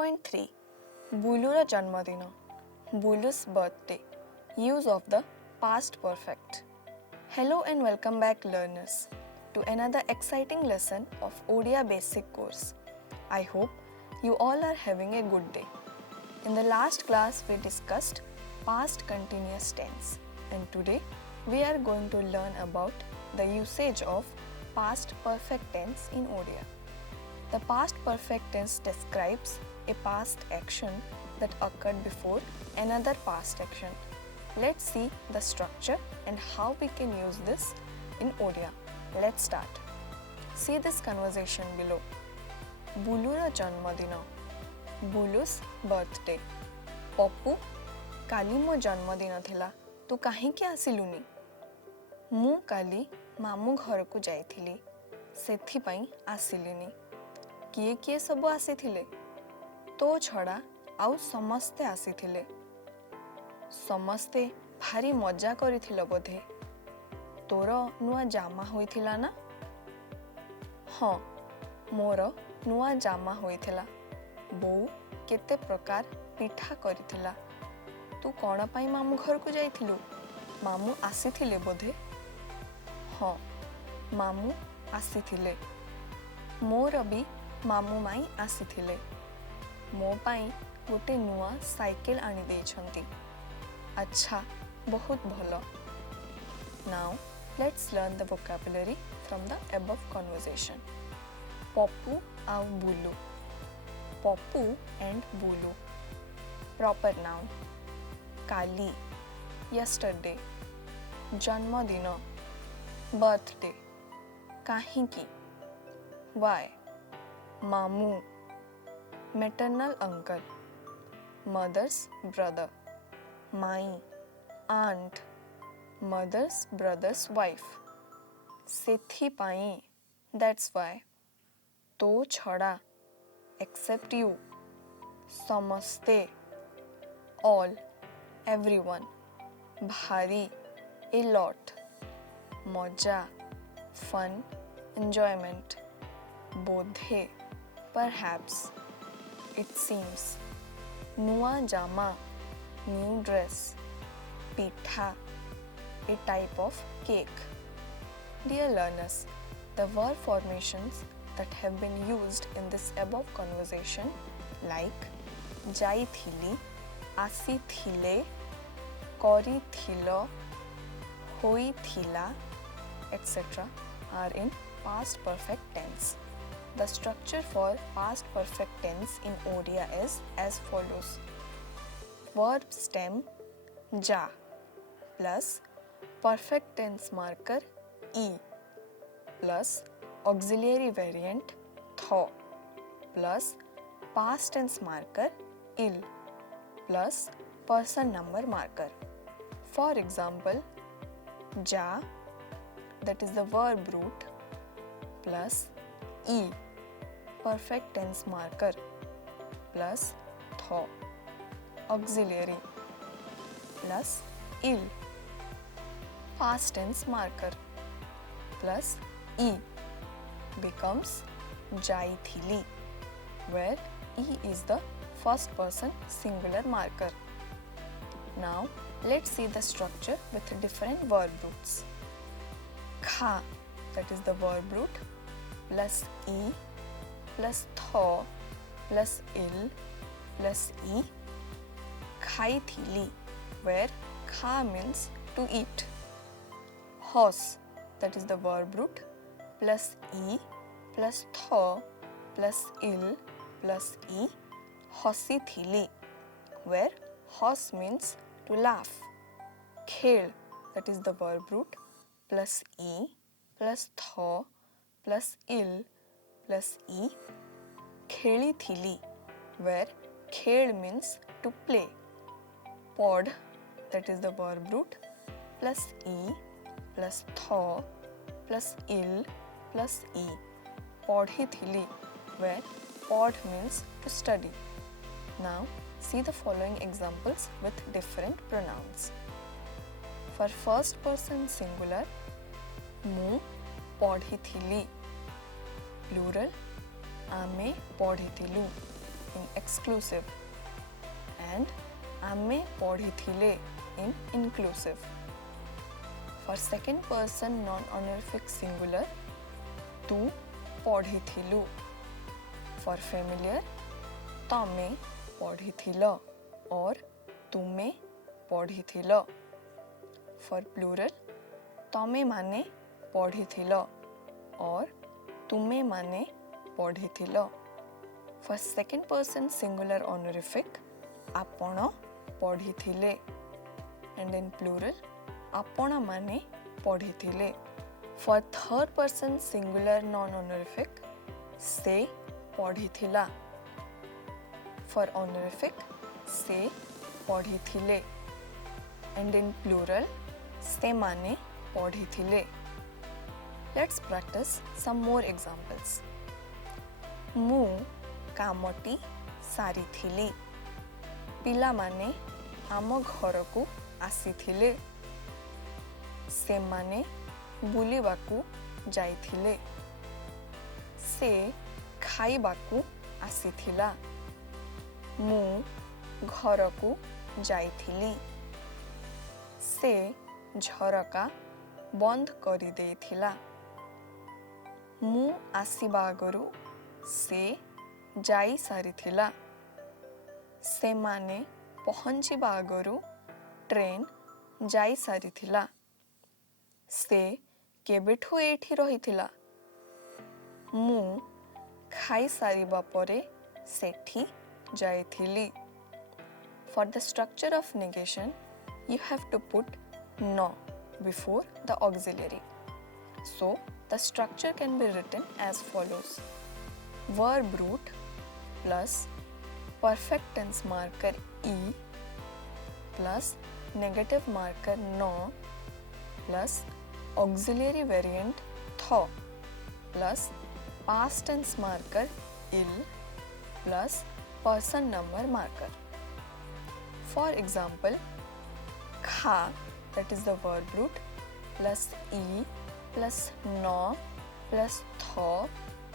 8.3 Bulura Janmadina, Bulu's birthday. Use of the past perfect. Hello and welcome back, learners, to another exciting lesson of Odia Basic course. I hope you all are having a good day. In the last class, we discussed past continuous tense, and today we are going to learn about the usage of past perfect tense in Odia. The past perfect tense describes a past action that occurred before another past action. Let's see the structure and how we can use this in Odia. Let's start. See this conversation below. Bulura Janmadina, Bulu's birthday. Poppu, काली मो जन्मदिन थिला तू काहींकी आसिलुनी? मु काली मामू घर को जाइथिली सेथि पई आसिलिनी। किए किए सब आसीथिले? तो छड़ा आउ समस्ते आसीथिले। समस्ते भारी मजा करिथिल बोधे। तोर नुआ जामा होइथिला ना? हाँ, मोर नुआ जामा होइथिला। बोउ केते प्रकार पिठा करिथिला। तू कौन पाई मामू घर को जाइथिलु? मामू आसीथिले बोधे? हाँ, मामू आसीथिले। मोर भी मामू माई आसीथिले। मो पाई गोटे नुआ साइकेल आनी देइछंती। अच्छा, बहुत भलो। Now, let's learn the vocabulary from the above conversation. Poppu au Bulu. Poppu and Bulu. Proper noun. Kali, yesterday. Janmadina, birthday. Kahinki, why? Mamu, maternal uncle. Mother's brother. Mai, aunt. Mother's brother's wife. Sethi pai, that's why. To chhada, except you. Samaste, all, everyone. Bhari, a lot. Moja, fun, enjoyment. Bodhe, perhaps. It seems. Nua jama, new dress. Pitha, a type of cake. Dear learners, the verb formations that have been used in this above conversation, like jaithili, asithile, korithilo, hoithila, etc., are in past perfect tense. The structure for past perfect tense in Odia is as follows. Verb stem ja plus perfect tense marker e plus auxiliary variant tho plus past tense marker il plus person number marker. For example, ja, that is the verb root, plus e, perfect tense marker, plus tho, auxiliary, plus il, past tense marker, plus e, becomes jaithili, where e is the first person singular marker. Now, let's see the structure with different verb roots. Kha, that is the verb root, plus e, plus tho, plus il, plus e. Khaithili, where kha means to eat. Hos, that is the verb root, plus e, plus tho, plus il, plus e. Hosithili, where hos means to laugh. Khel, that is the verb root, plus e, plus tho, plus il, plus e. Khelithili, where khel means to play. Pod, that is the verb root, plus e, plus tho, plus il, plus e. Podhithili, where pod means to study. Now, see the following examples with different pronouns. For first person singular, mu ପଢ଼ିଥିଲି. Plural, ଆମେ ପଢ଼ିଥିଲୁ. in exclusive and आमे पढ़िथिले in inclusive. For second person non-honorific singular, तू पढ़िथिलु. For familiar, तमे पढ़िथिल और तुमे पढ़िथिल. For plural, तमे माने पढ़िथिल और तुमे माने पढ़िथिल. For second person singular honorific, आपण पढ़िथिले. And in plural, आपण माने पढ़िथिले. For third person singular non-honorific, से पढ़िथिला. For honorific, से पढ़िथिले. And in plural, से माने पढ़िथिले. Let's practice some more examples. मु कामटी सारिथिली. पिला माने आम घर को आसीथिले. से माने बुलिबाकू जाइथिले. से खाइबाकू आसीथिला. मु घर को जाइथिली. से झरका बंद करि देथिला. मु आसीबा आगरू से जाई सारिथिला. से माने पहुंचीबा आगरू ट्रेन जाई सारिथिला. से केबेठू एठी रहिथिला. मु खाई सारिबा परे सेठी जाइथिली. For the structure of negation, you have to put no before the auxiliary. So, the structure can be written as follows. Verb root plus perfect tense marker e plus negative marker no plus auxiliary variant tho plus past tense marker il plus person number marker. For example, kha, that is the verb root, plus e plus no plus tho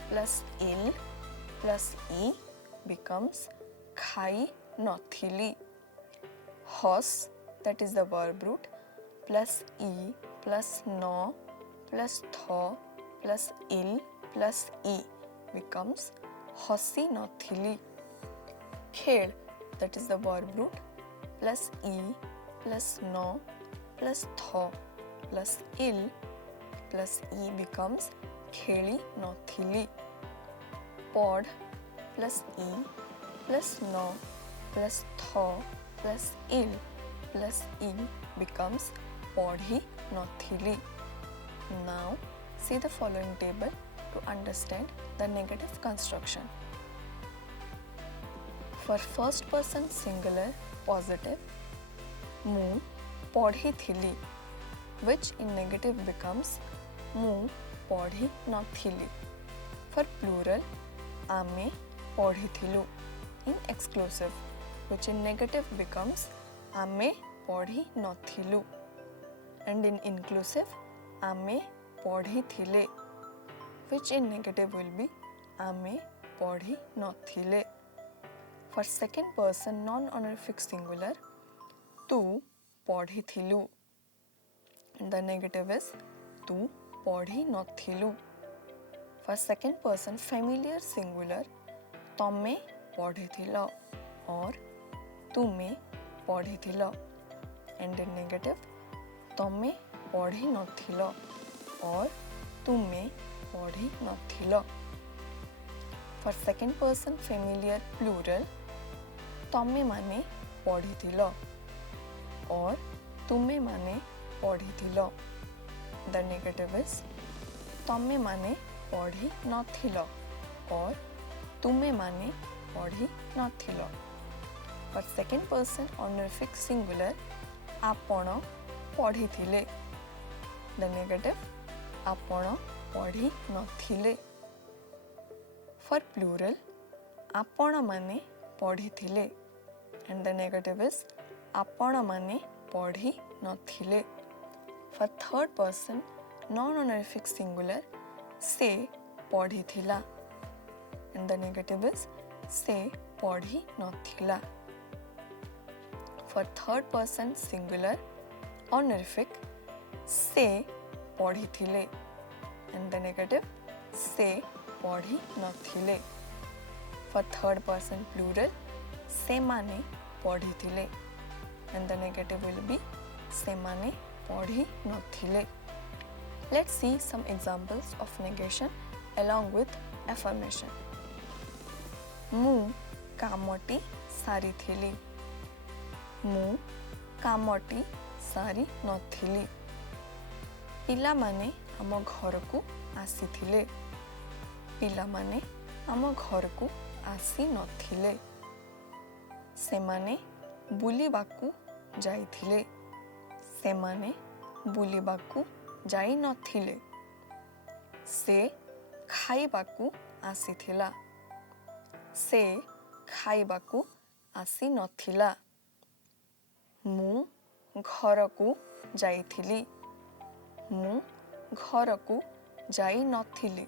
plus il plus e becomes khai nothili. Hos, that is the verb root, plus e plus no plus tho plus il plus e becomes hosi nothili. Khed, that is the verb root, plus e plus no plus tho plus il plus e becomes kheli nothili. Pod plus e plus no plus tho plus il plus e becomes podhi nothili. Now see the following table to understand the negative construction. For first person singular positive, mu पढ़िथिली, which in negative becomes mu पढ़ि नथिली. For plural, आमे पढ़िथिलु in exclusive, which in negative becomes आमे पढ़ि नथिलु. And in inclusive, आमे पढ़िथिले, which in negative will be आमे पढ़ि नथिले. For second person non-honorific singular, तू पढ़िथिलु. And the negative is तू पढ़ि नथिलु. For second person familiar singular, तमे पढ़िथिल और तुमे पढ़िथिल. And in negative, तमे पढ़ि नथिल और तुमे पढ़ि नथिल. For second person familiar plural, तमे माने पढ़िथिल और तुमे माने पढ़िथिल. The negative is तमे माने पढ़ि नथिल और तुमे माने पढ़ि नथिल. For second person honorific singular, आपण पढ़िथिले. The negative, आपण पढ़ि नथिले. For plural, आपण माने पढ़िथिले. And the negative is आपण माने पढ़ि नथिले. For third person non-honorific singular, से पढ़िथिला. And the negative is से पढ़ी नथिला. For third person singular honorific, से पढ़िथिले, and the negative से पढ़ी नथिले. For third person plural, सेमाने पढ़िथिले, and the negative will be सेमाने पढ़ी नथिले. Let's see some examples of negation along with affirmation. ମୁଁ କାମଟି ସାରିଥିଲି. ମୁଁ କାମଟି ସାରି ନଥିଲି. ପିଲାମାନେ ଆମ ଘରକୁ ଆସିଥିଲେ. ପିଲାମାନେ ଆମ ଘରକୁ ଆସି ନଥିଲେ. ସେମାନେ ବୁଲିବାକୁ ଯାଇଥିଲେ. ସେମାନେ ବୁଲିବାକୁ ଯାଇ ନଥିଲେ. ସେ ଖାଇବାକୁ ଆସିଥିଲା. ସେ ଖାଇବାକୁ ଆସି ନଥିଲା. ମୁଁ ଘରକୁ ଯାଇଥିଲି. ମୁଁ ଘରକୁ ଯାଇ ନଥିଲି.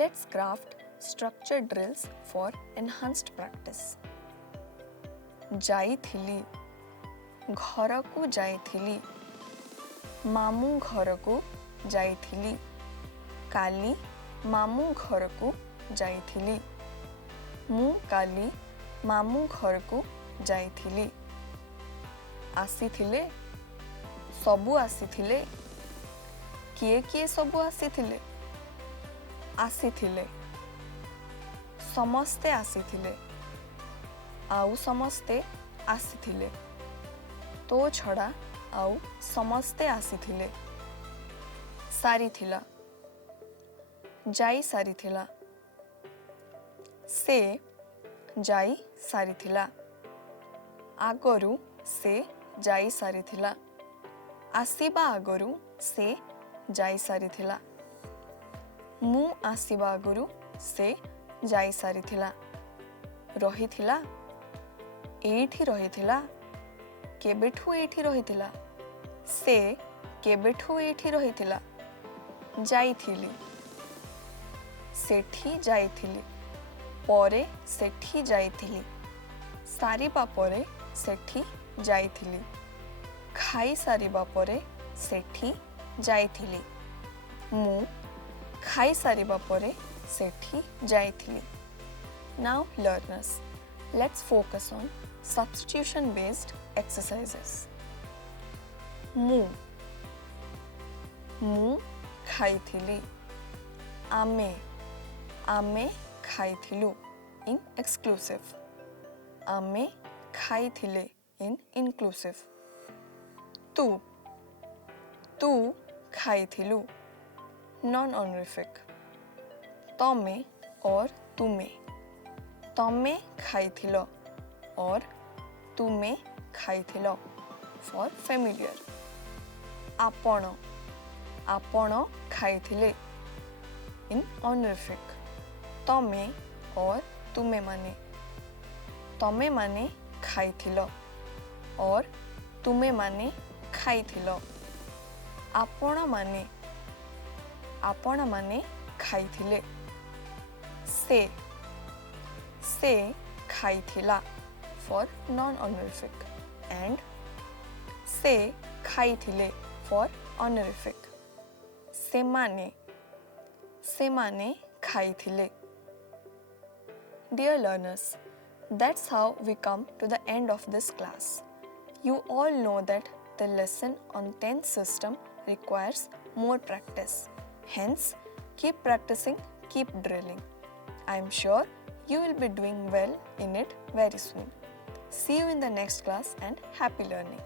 Let's craft structure drills for enhanced practice. ଯାଇଥିଲି, ଘରକୁ ଯାଇଥିଲି. ମାମୁଁ ଘରକୁ ଯାଇଥିଲି. କାଲି ମାମୁଁ ଘରକୁ ଯାଇଥିଲି. ମୁଁ କାଲି ମାମୁଁ ଘରକୁ ଯାଇଥିଲି. ଆସିଥିଲେ, ସବୁ ଆସିଥିଲେ. କିଏ କିଏ ସବୁ ଆସିଥିଲେ? ଆସିଥିଲେ, ସମସ୍ତେ ଆସିଥିଲେ. ଆଉ ସମସ୍ତେ ଆସିଥିଲେ. ତୋ ଛଡ଼ା ଆଉ ସମସ୍ତେ ଆସିଥିଲେ. ସାରିଥିଲା, ଯାଇ ସାରିଥିଲା. ସେ ଯାଇ ସାରିଥିଲା. ଆଗରୁ ସେ ଯାଇ ସାରିଥିଲା. ଆସିବା ଆଗରୁ ସେ ଯାଇ ସାରିଥିଲା. ମୁଁ ଆସିବା ଆଗରୁ ସେ ଯାଇ ସାରିଥିଲା. ରହିଥିଲା, ଏଇଠି ରହିଥିଲା. କେବେଠୁ ଏଇଠି ରହିଥିଲା? ସେ କେବେଠୁ ଏଇଠି ରହିଥିଲା? ଯାଇଥିଲି, ସେଠି ଯାଇଥିଲି. ପରେ ସେଠି ଯାଇଥିଲି. ସାରିବା ପରେ ସେଠି ଯାଇଥିଲି. ଖାଇସାରିବା ପରେ ସେଠି ଯାଇଥିଲି. ମୁଁ ଖାଇସାରିବା ପରେ ସେଠି ଯାଇଥିଲି. Now learners, let's focus on substitution based exercises. ମୁଁ ଖାଇଥିଲି. ଆମେ ଖାଇଥିଲୁ in exclusive. ଆମେ ଖାଇଥିଲେ in inclusive. ତୁ ଖାଇଥିଲୁ non honorific. ତମେ और ତୁମେ. ତମେ ଖାଇଥିଲ और ତୁମେ ଖାଇଥିଲ for familiar. ଆପଣ ଖାଇଥିଲେ in honorific. ତମେ और ତୁମେ ମାନେ ଖାଇଥିଲ और ତୁମେ ମାନେ ଖାଇଥିଲ. ଆପଣ ମାନେ ଖାଇଥିଲେ. ସେ ଖାଇଥିଲା for non honorific and ସେ ଖାଇଥିଲେ for honorific. ସେମାନେ ଖାଇଥିଲେ. Dear learners, that's how we come to the end of this class. You all know that the lesson on tense system requires more practice. Hence, keep practicing, keep drilling. I am sure you will be doing well in it very soon. See you in the next class and happy learning.